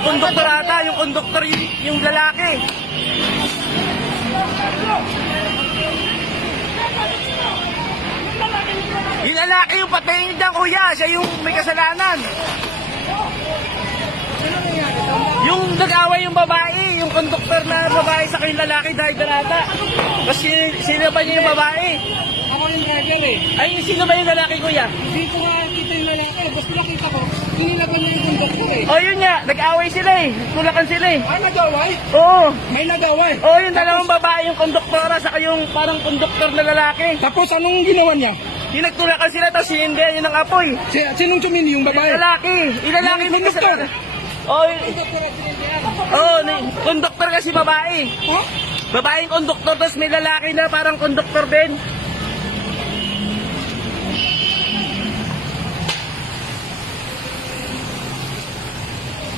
Yung konduktor ata, yung konduktor yung lalaki. Yung lalaki yung patayin dyan, kuya. Siya yung may kasalanan. Yung nag-away yung babae, yung konduktor na babae sa kanyang lalaki dahil darata. Kasi sino ba niya yung babae? Ako yung driver eh. Ay, sino ba yung lalaki, kuya? Dito nga kita yung lalaki. Basta nakita ko, inilaban niya yung konduktor eh. Oh, yun nga. Nag-away sila eh. Tulakan sila eh. Ay, nagaway? Oo. May nagaway. Oo, yung dalawang babae, yung konduktora, saka yung parang konduktor na lalaki. Tapos anong ginawa niya? Yung nagtulakan sila, tapos sinindihan yun ng apoy. Sinong tumindi yung babae? Yung lalaki may Konduktor. kasalanan. Oo, konduktor kasi babae. Huh? Babaeng konduktor, tapos may lalaki na parang konduktor din.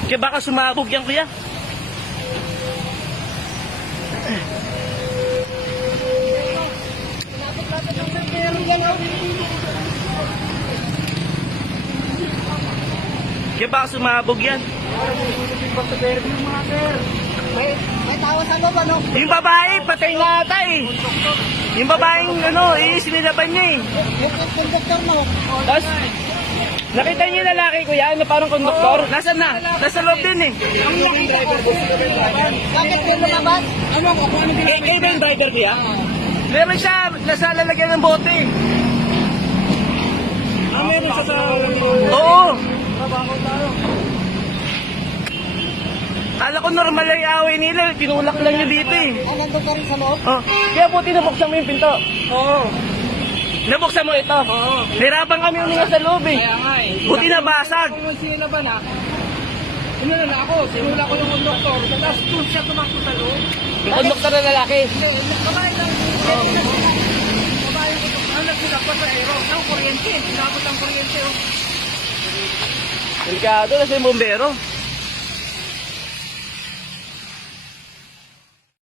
Kaya baka sumabog yan, kuya. Kaya baka sumabog yan. May tawa sa loob, ano? Yung babae, patay na ata eh. Yung babaeng, sinilaban niya eh. Yung konduktor mo. Tapos, nakita niyo yung lalaki, kuya, na parang konduktor? Nasaan na? Nasa loob din eh. Ang nakita ko. Bakit kayo lumabas? Ano ko? Kung ano Eh, kayo ba yung driver, kuya? Meron siya, nasa lalagyan ng bote. meron siya sa... Oo. Trabaho tayo. Kala ko normal yung away nila, tinulak lang niyo dito eh. Nandun ka rin sa loob? Oh, kaya buti nabuksan mo yung pinto. Oo. Nabuksan mo ito. Oo. Nahirapan kami uminga sa loob eh. Kaya nga eh. Buti nabasag. Kung sinilaban na, inulala ako, sinula ko yung konduktor, tapos doon siya tumakbo sa loob. Yung konduktor na lalaki. Hindi, babae lang. Babae ko, ang nagsilakot sa aero, ang kuryente, sinabot ang kuryente. Delikado, nasa yung bombero.